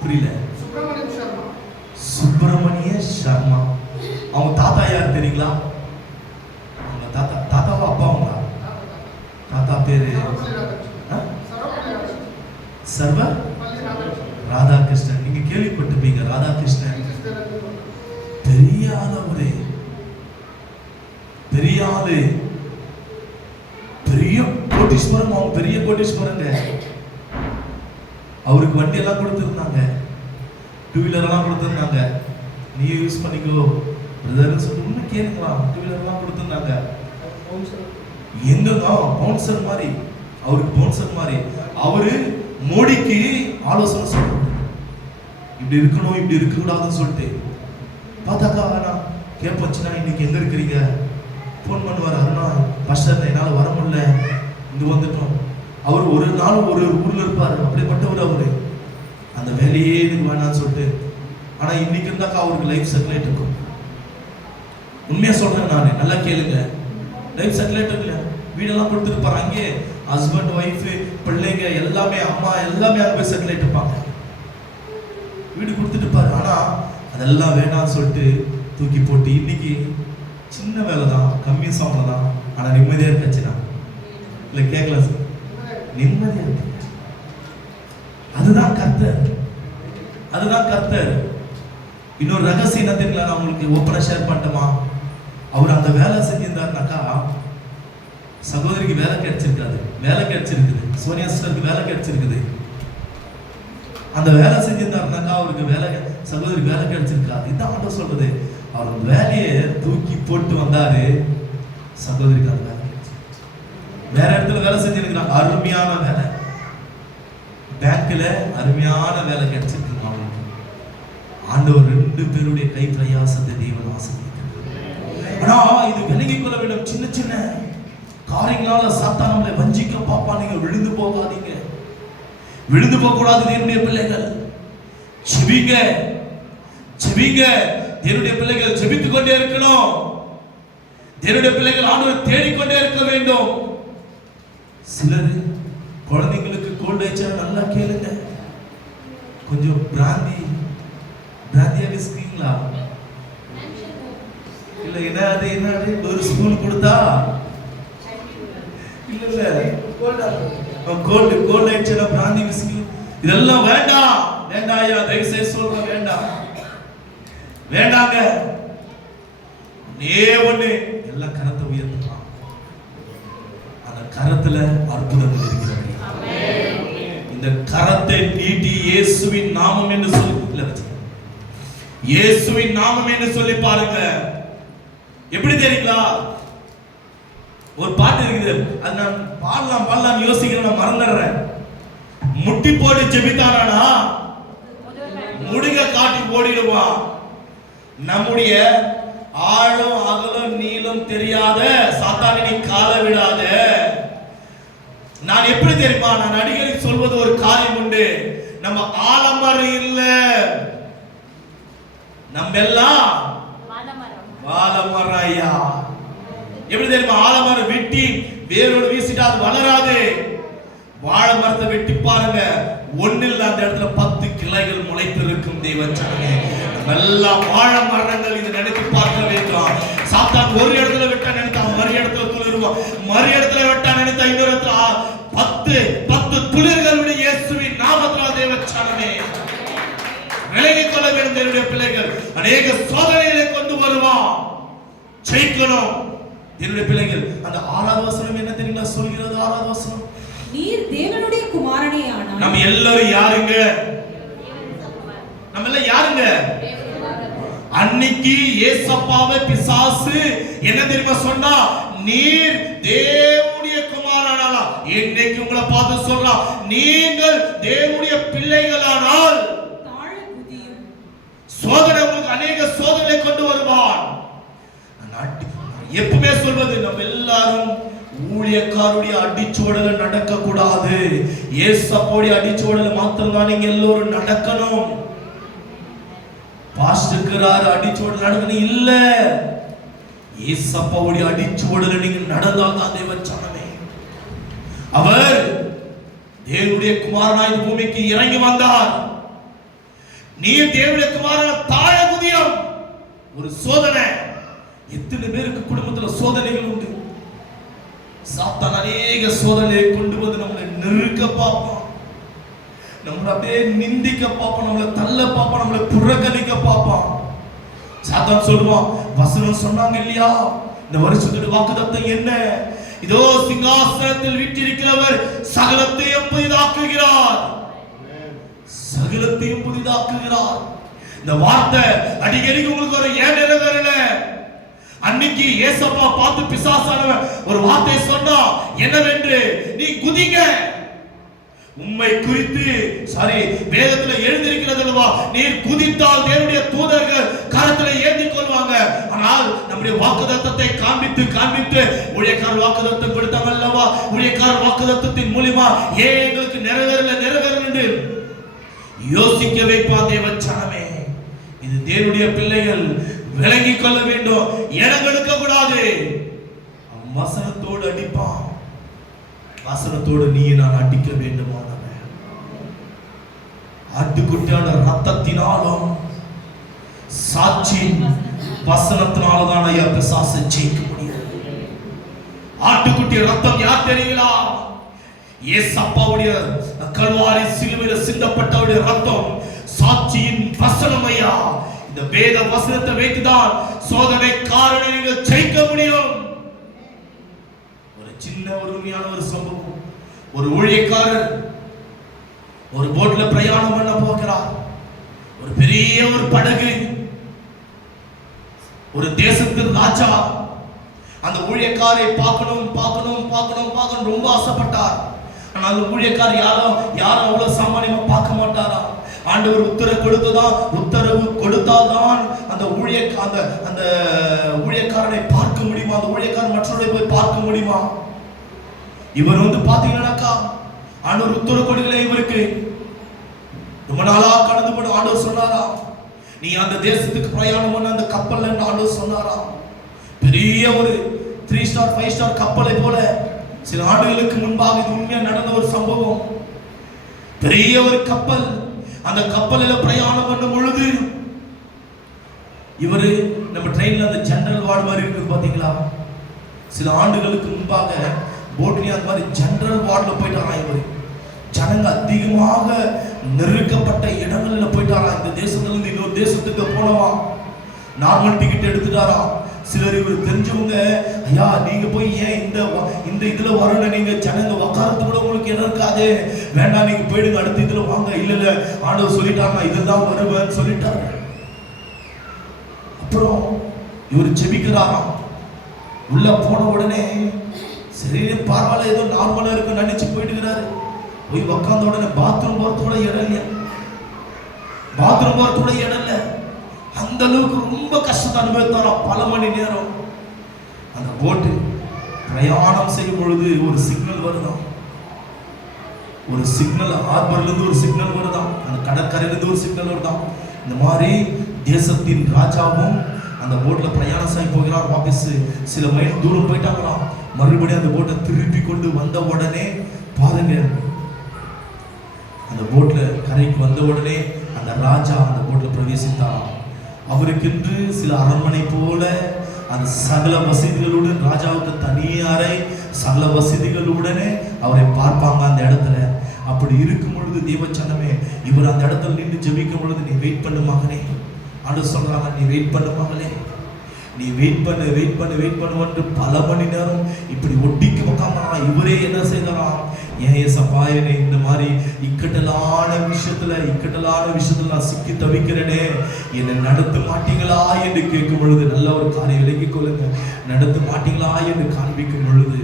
புரியல, சுப்பிரமணிய சர்மா. அவங்க தாத்தா யார் தெரியுங்களா? அவங்க தாத்தாவா அப்பாவுங்களா? தாத்தா பேரு சர்வ ராதாகிருஷ்ணன். நீங்க கேள்விப்பட்டிருப்பீங்க. ராதாகிருஷ்ணன் பெரிய ஆளு, பெரிய ஆளு, பெரிய கோட்டீஸ்வரன். அவங்க பெரிய கோட்டீஸ்வரங்க. அவருக்கு வண்டி எல்லாம் கொடுத்துருந்தாங்க. டூ வீலர்லாம் கொடுத்துருந்தாங்க, நீ யூஸ் பண்ணிக்கோ பிரதர்னு சொல்லிட்டு இன்னும் கேட்கலாம். டூ வீலர்லாம் கொடுத்துருந்தாங்க. எங்கங்க பவுன்சர் மாதிரி, அவருக்கு பவுன்சர் மாதிரி அவரு மோடிக்கு ஆலோசனை சொல்றாரு, இப்படி இருக்கணும் இப்படி இருக்க கூடாதுன்னு சொல்லிட்டு. பார்த்தாக்கா நான் கேட்பச்சுன்னா இன்னைக்கு எங்க இருக்கிறீங்க ஃபோன் பண்ணுவார். அருணா பாஸ்டர் என்னால் வர முடியல, இங்க வந்துட்டோம். அவர் ஒரு நாள் ஒரு ஊர்ல இருப்பார், அப்படிப்பட்டவர் அவரு. அந்த வேலையே எனக்கு வேணான்னு சொல்லிட்டு. ஆனா இன்னைக்கு இருந்தாக்கா அவருக்கு லைஃப் செட்டில் ஆயிட்டு இருக்கும். உண்மையா சொல்றேன் நானு, நல்லா கேளுங்க. லைஃப் செட்டில் ஆயிட்டு இருக்குல்ல, வீடெல்லாம் கொடுத்துருப்பாரு. அங்கே ஹஸ்பண்ட் ஒய்ஃப் பிள்ளைங்க எல்லாமே அம்மா எல்லாமே அங்கே போய் செட்டில் ஆயிட்டு இருப்பாங்க. வீடு கொடுத்துட்டு இருப்பாரு. ஆனா அதெல்லாம் வேணாம்னு சொல்லிட்டு தூக்கி போட்டு இன்னைக்கு சின்ன வேலை தான், கம்மி சம்பளம் தான், ஆனா நிம்மதியா இருக்காச்சுன்னா இல்ல கேட்கல சார், நிம்மதியா இருக்கு. அதுதான் கர்த்தர், அதுதான் கர்த்தர். இன்னொரு ரகசியம் என்ன தெரியல, நான் உங்களுக்கு ஓப்பனா ஷேர் பண்ணட்டுமா? அவர் அந்த வேலை செஞ்சிருந்தாருனாக்கா சகோதரிக்கு வேலை கிடைச்சிருக்காது, வேலை கிடைச்சிருக்குது, சோனியா சிஸ்டருக்கு வேலை கிடைச்சிருக்குது. அந்த வேலை செஞ்சிருந்தாருனாக்கா அவருக்கு வேலை, சகோதரி வேலை கிடைச்சிருக்காது. இதான் மட்டும் சொல்றது, அவர் வேலையை தூக்கி போட்டு வந்தாரு, சகோதரிக்கு அந்த வேலை கிடைச்சு. வேற இடத்துல வேலை செஞ்சிருக்கிறாங்க, அருமையான வேலை, பேங்க்ல அருமையான வேலை கிடைச்சிருக்கு அவங்களுக்கு. ஆண்டவர் 2 பேருடைய கை பிரயாசத்தை தேவன் ஆசீர்வதிக்கிறார். ஆனா இது விலகிக் கொள்ள வேண்டும். சின்ன சின்ன காரியங்களால சாத்தான் நம்மளை வஞ்சிக்க பார்ப்பான். நீங்க விழுந்து போகாதீங்க, விழுந்து போக கூடாது. தேவனுடைய பிள்ளைகள் ஜெபிங்க, ஜெபிங்க. தேவனுடைய பிள்ளைகள் ஜெபித்துக் கொண்டே இருக்கணும். தேவனுடைய பிள்ளைகள் ஆண்டவரை தேடிக்கொண்டே இருக்க வேண்டும். சிலர் குழந்தைங்களுக்கு கோல்ட் ஆயிடுச்சா நல்லா கேளுங்க, கொஞ்சம் பிராந்தியா விஸ்கீங்களா இல்ல என்னது ஒரு ஸ்பூன் கொடுத்தா இல்ல கோல்ட் ஆயிடுச்சுன்னா பிராந்தி விஸ்கி இதெல்லாம் வேண்டாம், வேண்டாம் ஐயா, தயவு செய்து சொல்றேன், வேண்டாம், வேண்டாங்க. ஒண்ணு எல்லாம் கரத்தை உயர்த்தலாம். அந்த கரத்துல அற்புதங்கள் இருக்கிறது. இந்த கரத்தை நீட்டி இயேசுவின் நாமம் என்று சொல்லி, இயேசுவின் நாமம் என்று சொல்லி பாருங்க. எப்படி தெரியுங்களா? ஒரு பாட்டு இருக்குது, அது நான் பாடலாம் யோசிக்கிறேன், நான் மறந்துடுறேன். முட்டி போட்டு ஜெபித்தானா முடிக காட்டி ஓடிடுவான். நம்முடைய ஆழம் அகலம் நீளம் தெரியாத சாத்தானை நீ கால விடாத. நான் எப்படி தெரியுமா, நான் அடிக்கடி சொல்வது ஒரு காரியம் உண்டு, நம்ம ஆலமரம் இல்ல, நம்ம எல்லாம் வாழமரம். ஐயா எப்படி தெரியுமா, ஆலமரம் வெட்டி வேரோடு வீசிட்டா அது வளராது. வாழை மரத்தை வெட்டி பாருங்க, ஒண்ணில் அந்த இடத்துல 10 கிளைகள் முளைத்திருக்கும். தேவச்சனமே, எல்லாம் வாழை மரங்கள். இதை நினைத்து பார்க்க வேண்டும். சாத்தான் ஒரு இடத்துல வெட்ட நினைத்தா மறு இடத்துல துளிருவான், மறு இடத்துல வெட்ட நினைத்தா இன்னொரு இடத்துல 10 துளிர்களுடைய இயேசுவின் நாமத்தினால் தேவச்சனமே விலகிக் கொள்ள வேண்டும். என்னுடைய பிள்ளைகள் அநேக சோதனைகளை கொண்டு வருவான், ஜெயிக்கணும். என்னுடைய பிள்ளைகள் அந்த 6வது வசனம் என்ன தெரியுங்களா சொல்கிறது? 6வது வசனம், நீர் தேவனுடைய குமாரனே ஆனாய். நம்ம எல்லாரும் யாருங்க? நம்ம எல்லாம் யாருங்க? அன்னைக்கு ஏசப்பாவை பிசாசு என்ன தெரியுமா சொன்னா, நீர் தேவனுடைய குமாரனானா. இன்னைக்கு உங்களை பார்த்து சொல்றான், நீங்கள் தேவனுடைய பிள்ளைகளானால் தாழ குதியும். சோதனை உங்களுக்கு அநேக சோதனை கொண்டு வருவான். எப்பவுமே சொல்வது, நம்ம எல்லாரும் ஊழியக்காருடைய அடிச்சுவடல நடக்க கூடாது. ஏசப்பாவுடைய அடிச்சுவடல மாத்திரம் தான் நீங்க எல்லாரும் நடக்கணும். பாஸ்டர்க்கரார் அடிச்சுவடல நடக்கணும் இல்ல, ஏசப்பாவுடைய அடிச்சுவடல நீங்க நடந்தால் தான் தேவச்சனமே. அவர் தேவனுடைய குமாரனாய் இந்த பூமிக்கு இறங்கி வந்தார். நீ தேவனுடைய குமாரன தாழ குதியம். ஒரு சோதனை. எத்தனை பேருக்கு குடும்பத்துல சோதனைகள் உண்டு. சாத்தான் அநேக சோதனையை கொண்டு வந்து நம்மளை நெருக்க பார்ப்பான், நம்மளை அப்படியே நிந்திக்க பார்ப்பான், நம்மளை தள்ள பார்ப்பான், நம்மளை புறக்கணிக்க பார்ப்பான். சாத்தான் சொல்லுவான், வசனம் சொன்னாங்க இல்லையா, இந்த வருஷத்துடைய வாக்குத்தத்தம் என்ன? இதோ சிங்காசனத்தில் வீற்றிருக்கிறவர் சகலத்தையும் புதிதாக்குகிறார். சகலத்தையும் புதிதாக்குகிறார். இந்த வார்த்தை அடிக்கடி உங்களுக்கு ஒரு ஏன் நிறைவேறல? அன்னைக்கு ஏசப்பா பார்த்து பிசாசானவன் ஒரு வார்த்தை சொன்னா என்னவென்று, நீ குதிங்க. உம்மை குறித்து வேதத்துல எழுந்திருக்கிறது அல்லவா, நீர் குதித்தால் தேவனுடைய தூதர்கள் கரத்துல ஏந்தி கொள்வாங்க. ஆனால் நம்முடைய வாக்குத்தத்தத்தை காண்பித்து காண்பித்து ஊழியக்காரர் வாக்குத்தத்தம் கொடுத்தாங்க அல்லவா, ஊழியக்காரர் வாக்குத்தத்தத்தின் மூலமா ஏன் எங்களுக்கு நிறைவேறல என்று யோசிக்க வைப்பான் தேவச்சனமே. இது தேவனுடைய பிள்ளைகள் விளங்கிக் கொள்ள வேண்டும். இடம் கொடுக்க கூடாது. வசனத்தோடு அடிப்பான். வசனத்தோடு நீ நான் அடிக்க வேண்டுமானவன். ஆட்டுக்குட்டியான ரத்தத்தினாலும் சாட்சி வசனத்தினால்தான் ஐயா பிசாசை ஜெயிக்க முடியும். ஆட்டுக்குட்டி ரத்தம் யார் தெரியுங்களா? ஏசப்பாவுடைய கல்வாரி சிலுவையில் சிந்தப்பட்டவுடைய ரத்தம் சாட்சியின் வசனம் ஐயா. இந்த வேத வசனத்தை வைத்துதான் சோதனை காரணம் நீங்கள் ஜெயிக்க முடியும். ஒரு சின்ன உண்மையான ஒரு சம்பவம். ஒரு ஊழியக்காரர் ஒரு போட்ல பிரயாணம் பண்ண போகிறார். ஒரு பெரிய ஒரு படகு. ஒரு தேசத்தின் ராஜா அந்த ஊழியக்காரை பார்க்கணும் ரொம்ப ஆசைப்பட்டார். ஆனால் அந்த ஊழியக்கார் யாரும் அவ்வளவு சாமானியமா பார்க்க மாட்டாரா? ஆண்டவர் உத்தரவு கொடுத்தால்தான் அந்த ஊழியக்காரனை பார்க்க முடியுமா? அந்த ஊழியக்காரன் மற்றவரை போய் பார்க்க முடியுமா? இவர் பாத்தீங்கன்னாக்கா ஆண்டவர் உத்தரவு கொடுக்கல. இவருக்கு ரொம்ப நாளா கடந்து போன ஆண்டவர் சொன்னாரா, நீ அந்த தேசத்துக்கு பிரயாணம் பண்ண அந்த கப்பல் ஆண்டவர் சொன்னாரா. பெரிய ஒரு 3 ஸ்டார் 5 ஸ்டார் கப்பலை போல சில ஆண்டுகளுக்கு முன்பாக இது உண்மையா நடந்த ஒரு சம்பவம். பெரிய ஒரு கப்பல். அந்த கப்பலில் பிரயாணம் பண்ணும் பொழுது இவரு நம்ம ட்ரெயின்ல அந்த ஜெனரல் வார்டு மாதிரி இருக்குது பாத்தீங்களா? சில ஆண்டுகளுக்கு முன்பாக போட்லயே அந்த மாதிரி ஜெனரல் வார்டுல போயிட்டாரா. இவரு ஜனங்க அதிகமாக நெருக்கப்பட்ட இடங்கள்ல போயிட்டாரா. இந்த தேசத்துல இருந்து இன்னொரு தேசத்துக்கு போனவா நார்மல் டிக்கெட் எடுத்துட்டாரா. சிலர் இவர் தெரிஞ்சவங்க, ஐயா நீங்க போய் ஏன் இந்த இதுல வரல, நீங்க ஜனங்க உட்காரத்து கூட உங்களுக்கு இடம் இருக்காது, வேண்டாம் நீங்க போயிடுங்க, அடுத்த இதுல வாங்க. இல்ல ஆண்டவர் சொல்லிட்டாங்க இதுதான் வருவேன்னு சொல்லிட்டாரு. அப்புறம் இவர் ஜெபிக்கிறாராம். உள்ள போன உடனே சரி பரவாயில்ல ஏதோ நார்மலா இருக்கு நினைச்சு போயிட்டுக்கிறாரு. போய் உட்கார்ந்த உடனே பாத்ரூம் போறதோட இடம் இல்லையா? அந்த அளவுக்கு ரொம்ப கஷ்டத்தை அனுபவித்தாரா. பல மணி நேரம் அந்த போட்டு பிரயாணம் செய்யும் பொழுது ஒரு சிக்னல் வருதான். ஒரு சிக்னல் ஹார்பர்ல இருந்து ஒரு சிக்னல் வருதான். அந்த கடற்கரையில இருந்து ஒரு சிக்னல் வருதான். இந்த மாதிரி தேசத்தின் ராஜாவும் அந்த போட்ல பிரயாணம் செய்ய போகிறார். வாபஸ் சில மைல் தூரம் போயிட்டாங்களாம். மறுபடியும் அந்த போட்டை திருப்பி கொண்டு வந்த உடனே பாருங்க, அந்த போட்ல கரைக்கு வந்த உடனே அந்த ராஜா அந்த போட்ல பிரவேசித்தாராம். அவருக்கென்று சில அரண்மனை போல அந்த சகல வசதிகளுடன், ராஜாவுக்கு தனியாரை சகல வசதிகளுடனே அவரை பார்ப்பாங்க அந்த இடத்துல. அப்படி இருக்கும் பொழுது தேவச்சனமே இவர் அந்த இடத்துல நின்று ஜெபிக்கும் பொழுது, நீ வெயிட் பண்ணு மகனே, ஆண்டவர் சொல்றாங்க, நீ வெயிட் பண்ணு மகளே, நீ வெயிட் பண்ணு பல மணி நேரம் இப்படி ஒட்டிக்கு உட்கார்ந்தா. இவரே என்ன செய்யலாம், ஏன் ஏசப்பா என்னை இந்த மாதிரி இக்கட்டலான விஷயத்துல நான் சிக்கி தவிக்கிறேனே, என்னை நடத்த மாட்டீங்களா என்று கேட்கும் பொழுது, நல்ல ஒரு காரியம் விலகிக் கொள்ளுங்க, நடத்த மாட்டீங்களா என்று காண்பிக்கும் பொழுது,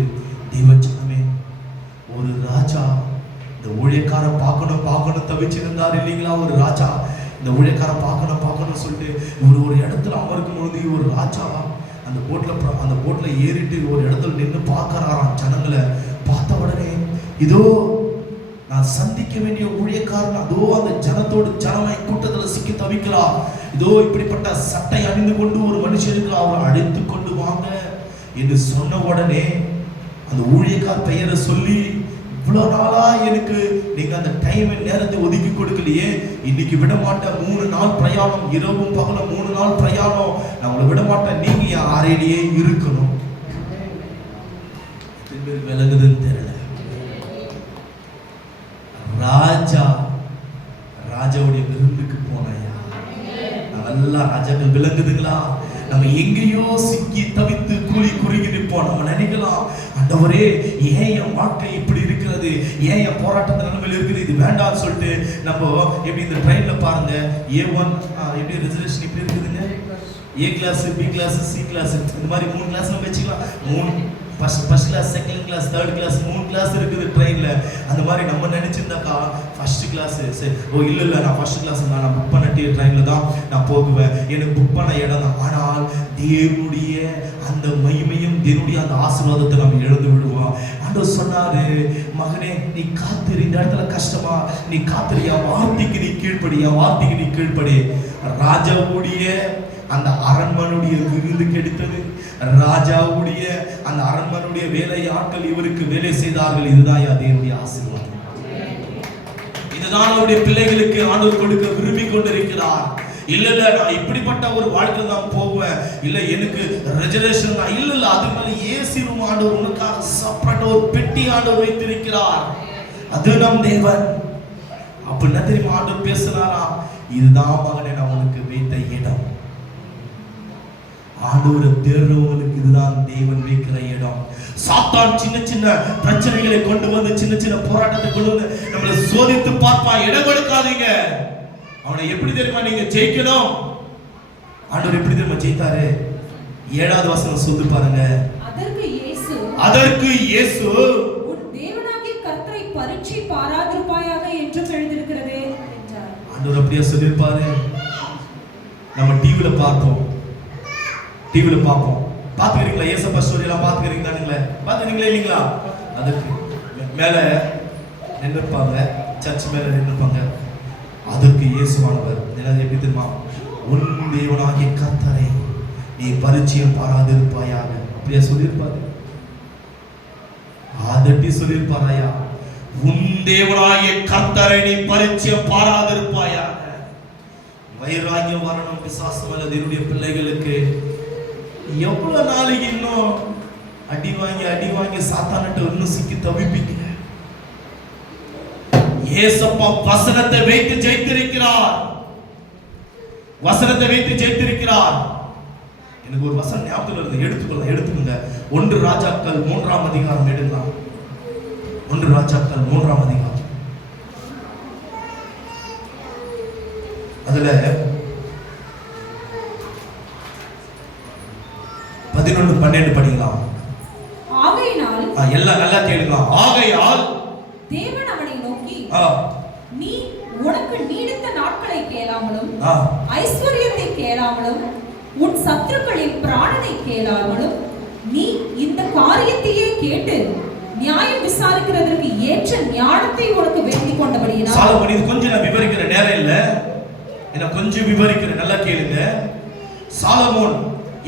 தேவச்சனமே ஒரு ராஜா இந்த ஊழியக்கார பார்க்கணும் தவிச்சிருந்தார் இல்லைங்களா? ஒரு ராஜா இந்த ஊழியக்கார பார்க்கணும் சொல்லிட்டு இவர் ஒரு இடத்துல அமர்க்கும் பொழுது, ஒரு ராஜாவா அந்த போட்ல ஏறிட்டு ஒரு இடத்துல நின்று பார்க்கறாராம் ஜனங்களை. பார்த்த உடனே இதோ நான் சந்திக்க வேண்டிய ஊழியக்காரன் அதோ அந்த ஜனமாய் கூட்டத்தில் சிக்கி தவிக்கிறார். இதோ இப்படிப்பட்ட சட்டை அணிந்து கொண்டு ஒரு மனுஷனுக்கு அவரை அழைத்து கொண்டு வாங்க என்று சொன்ன உடனே அந்த ஊழியக்கார் பெயரை சொல்லி, இவ்வளவு நாளா எனக்கு நீங்க அந்த டைம் நேரத்தை ஒதுக்கி கொடுக்கலையே, இன்னைக்கு விட மாட்டேன், 3 நாள் பிரயாணம், இரவும் பகலும் 3 நாள் பிரயாணம், நான் உங்களை விட மாட்டேன், நீங்க என் அறையிலேயே இருக்கணும். விலகுதுன்னு தெரியல. ராஜாவுடைய விருந்துக்கு போனையா? நல்லா ராஜாக்கள் விளங்குதுங்களா? நம்ம எங்கேயோ சிக்கி தவித்து கூலி குறுகி நிற்போம். நம்ம நினைக்கலாம், ஆண்டவரே ஏன் என் வாழ்க்கை இப்படி இருக்கிறது, ஏன் என் போராட்டத்தை நிலைமையில் இருக்குது, இது வேண்டாம்னு சொல்லிட்டு நம்ம எப்படி இந்த ட்ரெயின்ல பாருங்க, A1 எப்படி ரிசர்வேஷன் இப்படி இருக்குதுங்க, A class, B class, C class, இந்த மாதிரி 3 கிளாஸ் நம்ம வச்சுக்கலாம். 3 first class, second class, third class, 3 class இருக்குது ட்ரெயின்ல. அந்த மாதிரி நம்ம நினைச்சிருந்தாக்கா ஃபர்ஸ்ட் கிளாஸ் சரி, ஓ இல்லை நான் ஃபர்ஸ்ட் கிளாஸ் நான் புக் பண்ண ட்ரெயின்ல தான் நான் போகுவேன், எனக்கு புக் பண்ண இடம் தான். ஆனால் தேவனுடைய அந்த மகிமையும் தேவனுடைய அந்த ஆசீர்வாதத்தை நம்ம இழந்து விடுவோம். ஆண்டவர் சொன்னாரு, மகனே நீ காத்திரு, இந்த இடத்துல கஷ்டமா, நீ காத்திரு, என் வார்த்தைக்கு நீ கீழ்ப்படி, என் வார்த்தைக்கு நீ கீழ்ப்படி. ராஜாவுடைய அந்த அரண்மனுடைய விருது கிடைத்தது, ராஜாவுடைய அந்த அரண்மனுடைய வேலை ஆட்கள் இவருக்கு வேலை செய்தார்கள். இதுதான் தேவனுடைய ஆசீர்வாதம். இதுதான் அவருடைய பிள்ளைகளுக்கு ஆண்டவர் கொடுக்க விரும்பி கொண்டிருக்கிறார். இல்ல நான் இப்படிப்பட்ட ஒரு வாழ்க்கை தான் போவேன், இல்ல எனக்கு ரெஜர்வேஷன் தான், இல்ல அது மேல ஏசி ரூம் ஆண்டவர் உனக்காக செப்பரேட் ஒரு பெட்டி ஆண்டவர் வைத்திருக்கிறார். அது நம் தேவன். அப்படின்னா தெரியுமா ஆண்டவர் பேசுறாரா, இதுதான் மகனே நான் உனக்கு வைத்த இடம். ஆண்டவரை தேடுறவங்களுக்கு இதுதான் தேவன் வைக்கிற இடம். சாத்தான் சின்ன சின்ன பிரச்சனைகளை கொண்டு வந்து, சின்ன சின்ன போராட்டத்தை கொண்டு வந்து நம்மளை சோதித்து பார்ப்பான். இடம் கொடுக்காதீங்க. அவனை எப்படி தெரியுமா நீங்க ஜெயிக்கணும், ஆண்டவர் எப்படி தெரியுமா ஜெயித்தாரு? 7வது வசனம் சொல்லி பாருங்க. அதற்கு இயேசு உன் தேவனாகிய கர்த்தரை பரீட்சை பாராதிருப்பாயாக என்று எழுதியிருக்கிறதே என்றார். ஆண்டவர் அப்படியே சொல்லியிருப்பாரு. நம்ம டிவில பார்ப்போம், டிவில பார்ப்போம். பார்த்துக்கிறீங்களா? ஏசப்பா ஸ்டோரி எல்லாம் பார்த்துக்கிறீங்களா? பார்த்துக்கிறீங்களா இல்லைங்களா? அதுக்கு மேல நின்றுப்பாங்க, சர்ச் மேல நின்றுப்பாங்க. அதற்கு இயேசுவானவர் என்னது எப்படி தெரியுமா? உன் தேவனாகிய கர்த்தரை நீ பரிச்சயம் பாராதிருப்பாயாக. அப்படியே சொல்லியிருப்பாரு. அதட்டி சொல்லியிருப்பாராயா, உன் தேவனாகிய கர்த்தரை நீ பரிச்சயம் பாராதிருப்பாயாக. வைராகியம் வரணும் பிசாசு மேல என்னுடைய பிள்ளைகளுக்கு. எவ்வளவு நாளைக்கு இன்னும் அடி வாங்கி சாத்தான்கிட்ட இன்னும் சிக்கி தவிப்பீங்க? ஏசப்பா வசனத்தை வைத்து ஜெயித்திருக்கிறார். வசனத்தை வைத்து ஜெயித்திருக்கிறார். எனக்கு ஒரு வசனம் ஞாபகத்தில் வருது, எடுத்துக்கோங்க. 1 ராஜாக்கள் 3ஆம் அதிகாரம் எடுக்கலாம். 1 ராஜாக்கள் 3ஆம் அதிகாரம். அதுல 11-12 படிக்கலாம். ஆகையால் எல்லாம் நல்லா கேளுங்க. ஆகையால் தேவன் அவனை நோக்கி, நீ உனக்கு நீடித்த நாட்களை கேளாமலும், ஐஸ்வர்யத்தை கேளாமலும், உன் சத்துருக்களின் பிராணனை கேளாமலும், நீ இந்த காரியத்தையே கேட்டு நியாயம் விசாரிக்கிறதற்கு ஏற்ற ஞானத்தை உனக்கு வேண்டிக் கொண்டபடியினால். சாலமோன், இது கொஞ்சம் நான் விவரிக்கிற நேரம் இல்ல, என்ன கொஞ்சம் விவரிக்கிறேன், நல்லா கேளுங்க. சாலமோன்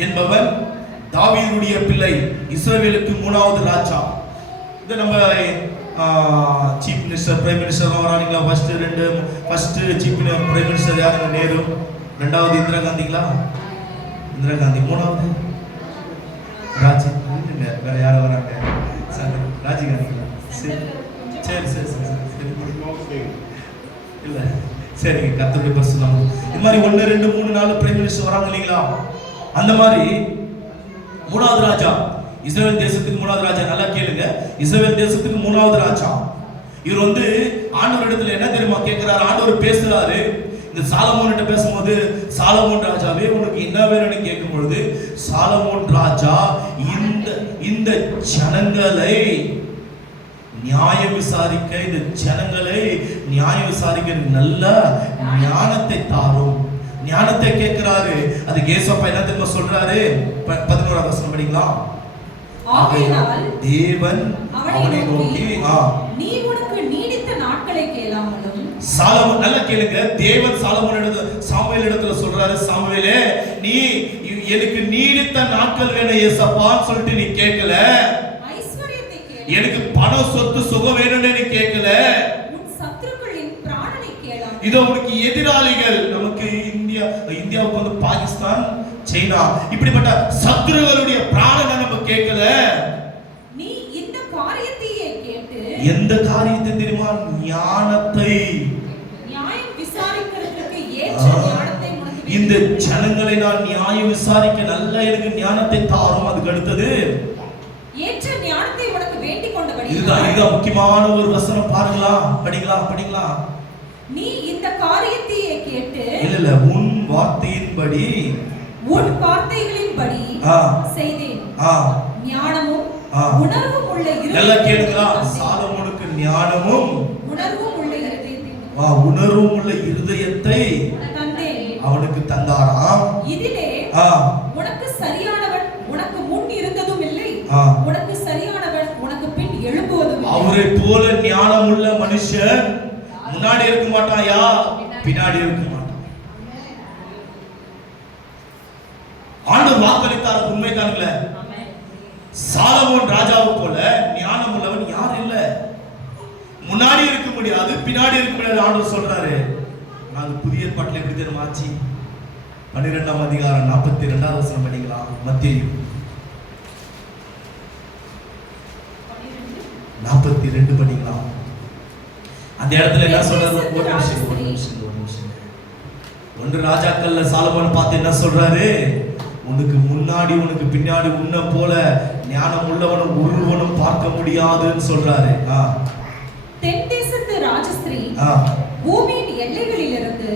என்பவன் தாவீதுடைய பிள்ளை, இஸ்ரவேலுக்கு 3வது ராஜா. இது நம்ம சீஃப் மினிஸ்டர், பிரைம் மினிஸ்டர் வராங்களா? ஃபர்ஸ்ட் சீஃப் பிரைம் மினிஸ்டர் யாருங்க? நேரு. 2வது இந்திரா காந்திங்களா? இந்திரா காந்தி. 3வது ராஜீவ். வேற யாரும் வராங்க? ராஜீவ் காந்திங்களா? சரி இல்ல சரிங்க, கர்த்தருடைய பரிசுத்தம். இந்த மாதிரி 1 2 3 4 பிரைம் மினிஸ்டர் வராங்க இல்லைங்களா? அந்த மாதிரி 3வது ராஜா, இஸ்ரவேல் தேசத்துக்கு 3வது ராஜா. நல்லா கேளுங்க, இஸ்ரவேல் தேசத்துக்கு 3வது ராஜா. இவர் வந்து ஆண்டவரிடத்துல என்ன தெரியுமா கேட்கிறாரு? ஆண்டவர் பேசுறாரு. இந்த சாலமோன் கிட்ட பேசும்போது, சாலமோன் ராஜாவே உனக்கு என்ன வேணும்னு கேட்கும் பொழுது, சாலமோன் ராஜா இந்த ஜனங்களை நியாயம் விசாரிக்க, இந்த ஜனங்களை நியாயம் விசாரிக்க நல்ல ஞானத்தை தாரும். ஞானத்தை கேட்கிறாரு. அது ஏசப்பா என்ன தெரியுமா சொல்றாரு? 11வது வசனம் படிக்கலாம். ஆகையால் தேவன் அவனை நோக்கி, நீ உனக்கு நீடித்த நாட்களை கேளாமலும். சாலமோன், நல்லா கேளுங்க. தேவன் சாமுவேல் இடத்துல சொல்றாரு, சாமுவேலே நீ எனக்கு நீடித்த நாட்கள் வேணும் ஏசப்பான்னு சொல்லிட்டு நீ கேட்கல. ஐஸ்வர்யத்தை கேளு. எனக்கு பணம் சொத்து சுகம் வேணும்னு நீ கேட்கல. உன் சத்துருக்களின் பிராணனை கேளாம. இதோ உனக்கு எதிராளிகள், நமக்கு இந்தியாவுக்கு வந்து பாகிஸ்தான், சைனா, இப்படிப்பட்ட சத்துருகளுடைய பிராணனை நம்ம கேட்கல. நீ இந்த காரியத்தையே கேட்டு, எந்த காரியத்தை தெரியுமா? ஞானத்தை, நியாயம் விசாரிக்கிறதுக்கு ஏற்ற ஞானத்தை உனக்கு இந்த ஜனங்களை நான் நியாயம் விசாரிக்க நல்ல எனக்கு ஞானத்தை தாரும். அதுக்கு அடுத்தது ஏற்ற ஞானத்தை உனக்கு வேண்டிக் கொண்டபடி. இதுதான் முக்கியமான ஒரு வசனம். படிக்கலாம். நீ இந்த காரியத்தை கேட்டு இல்ல உன் வார்த்தையின்படி உன் வார்த்தைகளின்படி செய்தேன். ஞானமும் உணர்வும் உள்ள இருதயம். நல்லா கேளுங்க. சாலமோனுக்கு ஞானமும் உணர்வும் உள்ள இருதயத்தை உணர்வும் உள்ள இருதயத்தை தந்தேன். அவனுக்கு தந்தாராம். இதிலே உனக்கு சரியானவன் உனக்கு முன் இருந்ததும் இல்லை, உனக்கு சரியானவன் உனக்கு பின் எழும்புவதும் இல்லை. அவரை போல ஞானம் உள்ள மனுஷன் முன்னாடி இருக்க மாட்டாயா, பின்னாடி இருக்க மாட்டான். ஆண்டவர் வாக்களித்தார், உண்மைதானுங்களே? சாலமோன் ராஜாவை போல ஞானம் உள்ளவன் யார் இல்ல. முன்னாடி இருக்க முடியாது, பின்னாடி இருக்க முடியாது. ஆண்டவர் சொல்றாரு. நாங்க புதிய ஏற்பாட்டில் எப்படி தெரியுமாச்சு? 12ஆம் அதிகாரம் 42வது வசனம் படிக்கலாம். மத்தேயு 42 படிக்கலாம். அந்த இடத்துல என்ன சொல்றாரு? ஒரு நிமிஷம். 1 ராஜாக்கள்ல சாலமோன் பார்த்து என்ன சொல்றாரு? உனக்கு முன்னாடி உனக்கு பின்னாடி உன்னை போல ஞானம் உள்ளவனும் ஒருவனும் பார்க்க முடியாதுன்னு சொல்றாரு. தென் தேசத்து ராஜஸ்திரீ பூமியின் எல்லைகளிலிருந்து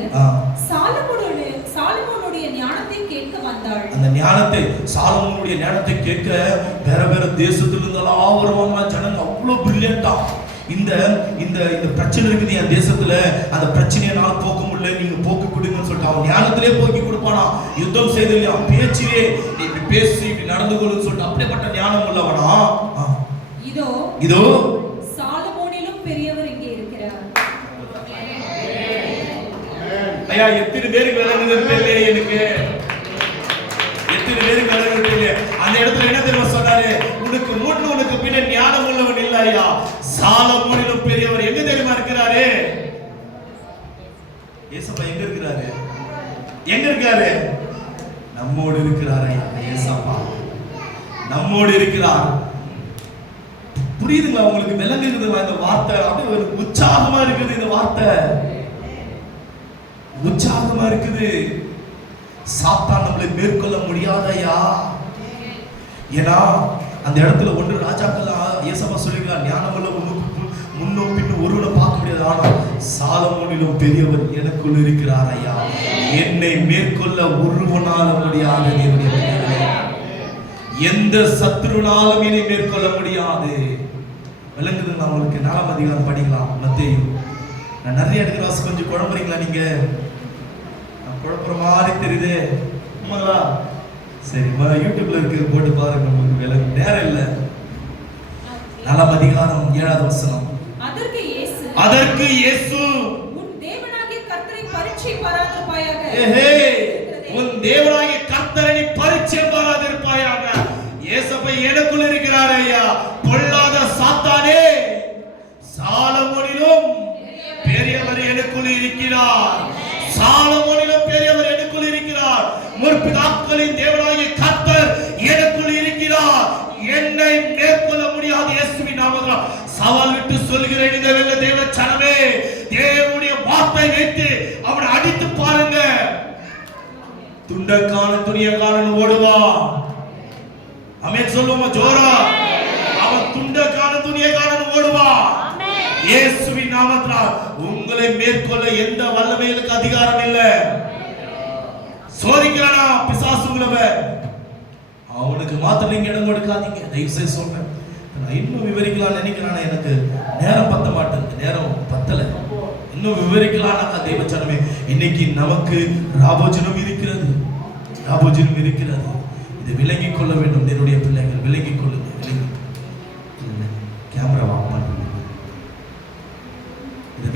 சாலமோனுடைய ஞானத்தை கேட்க வந்தாள். அந்த ஞானத்தை, சாலமோனுடைய ஞானத்தை கேட்க வேற வேற தேசத்துல இருந்தெல்லாம் வருவாங்க ஜனங்க. அவ்வளவு பிரில்லியண்டா இந்த இந்த இந்த பிரச்சனை இருக்குது என் தேசத்துல, அந்த பிரச்சனையை நான் போக்க முடியல, நீங்க போக்கு கொடுங்கன்னு சொல்லிட்டு அவன் ஞானத்திலே போக்கி கொடுப்பானா. யுத்தம் செய்து அவன் பேச்சிலே நீ இப்படி பேசி இப்படி நடந்து கொள்ளுன்னு சொல்லிட்டு அப்படிப்பட்ட ஞானம் உள்ளவனா. இதோ சாலமோனிலும் பெரியவர் இங்கே இருக்கிறார். ஐயா, எத்தனை பேருக்கு விளங்குதுன்னு தெரியல எனக்கு. எத்தனை பேருக்கு விளங்குது தெரியல. அந்த இடத்துல என்ன தெரியுமா சொன்னாரு? உனக்கு முன் உனக்கு பின்ன ஞானம் உள்ளவன் இல்ல ஐயா, சாலமோனிலும் பெரியவர் எங்க தெரியுமா இருக்கிறாரு? ஏசப்பா எங்க இருக்கிறாரு? எங்க இருக்காரு? நம்மோடு இருக்கிறார் ஐயா. ஏசப்பா நம்மோடு இருக்கிறார். புரியுதுங்களா உங்களுக்கு? விளங்குது இந்த வார்த்தை. அப்படியே ஒரு உற்சாகமா இருக்குது. இந்த வார்த்தை உற்சாகமா இருக்குது. சாத்தான் நம்மளை மேற்கொள்ள முடியாதையா. ஏன்னா அந்த இடத்துல 1 ராஜாக்கள் ஏசப்பா சொல்லிக்கலாம், ஞானமுள்ள முன்னும் பின்னும் ஒருவனை பார்க்க முடியாது. ஆனா சாலமோனிலும் பெரியவர் எனக்குள் இருக்கிறார் ஐயா, என்னை மேற்கொள்ள ஒருவனால முடியாது. எந்த சத்துருனாலும் என்னை மேற்கொள்ள முடியாது. விளங்குதுங்களா உங்களுக்கு? 4ஆம் அதிகாரம் படிக்கலாம். மத்தேயு. நான் நிறைய எடுக்கிற வாசி கொஞ்சம் குழம்புறீங்களா நீங்க? குழப்பற மாதிரி தெரியுது. உண்மைங்களா? சரி, யூடியூப்ல இருக்கு, போட்டு பாருங்க. உங்களுக்கு விளங்கும். நேரம் இல்ல. 4ஆம் அதிகாரம் 7வது வசனம். அதற்கு இயேசு உன் தேவனாகிய கர்த்தரை பரீட்சை பாராதிருப்பாயாக. உன் தேவனாகிய கர்த்தரை பரீட்சை பாராதிருப்பாயாக. இயேசப்பா எனக்குள் இருக்கிறார் ஐயா. பொல்லாத சாத்தானே, சாலமோனிலும் பெரியவர் எனக்குள் இருக்கிறார். சாலமோனிலும் பெரியவர் எனக்குள் இருக்கிறார். முற்பிதாக்களின் தேவனாகிய கர்த்தர் எனக்குள் இருக்கிறார். என்னை மேற்கொள்ள முடியாது. இயேசுவின் நாமத்தில் சவால் விட்டு சொல்கிறேன். இந்த வெள்ள தேவ ஜனமே, தேவனுடைய வார்த்தை வைத்து அவனை அடித்து பாருங்க. துண்டக்கான துணியக்கான ஓடுவான். ஆமென் சொல்லுவோமா ஜோரா? அவன் துண்டக்கான துணியக்கான ஓடுவான். இயேசுவின் நாமத்தில் உங்களை மேற்கொள்ள எந்த வல்லமைகளுக்கு அதிகாரம் இல்லை. சோதிக்கிறானா பிசாசு உங்களை, அவனுக்கு மாத்திரம் நீங்க இடம் கொடுக்காதீங்க. தயவு செய்து சொல்றேன். நான் இன்னும் விவரிக்கலாம் நினைக்கிறேன், எனக்கு நேரம் பத்த மாட்டேங்குது. நேரம் பத்தல. இன்னும் விவரிக்கலாம்னா தெய்வ ஜனமே, இன்னைக்கு நமக்கு ராபோஜனம் இருக்கிறது. ராபோஜனம் இருக்கிறது. இதை விளங்கிக் கொள்ள வேண்டும். என்னுடைய பிள்ளைகள் விளங்கிக் கொள்ளுங்க.